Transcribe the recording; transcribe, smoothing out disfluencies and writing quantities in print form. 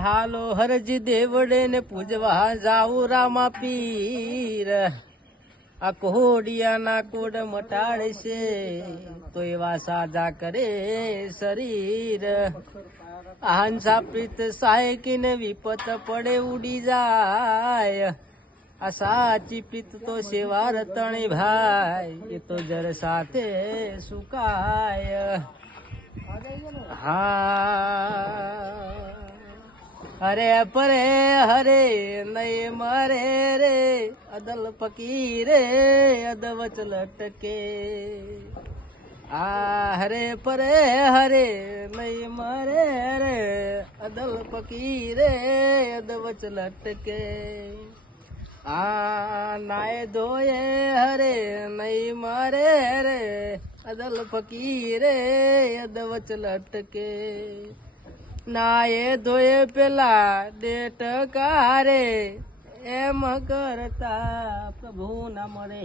હાલો હરજી દેવડે ને પૂજવા જાવું રામા પીર આ કોડિયાના કોડ મટાડશે તો એવા સાજા કરે શરીર હાંસા પ્રીત સાયકીને વિપત પડે ઉડી જાય આ સાચી પ્રીત તો સેવા રતણી ભાઈ એ તો જર સાથે સુકાય હા હરે પરે હરે નય મરે રે અદલ ફકીરે અદવચ લટકે આ હરે પરે હરે નય મરે રે અદલ ફકીરે અદવચ લટકે આ નાય ધોયે હરે નય મરે રે અદલ ફકીરે અદવચ લટકે નાયે ધોયે પેલા ડેટકારે એમ કરતા પ્રભુ ના મળે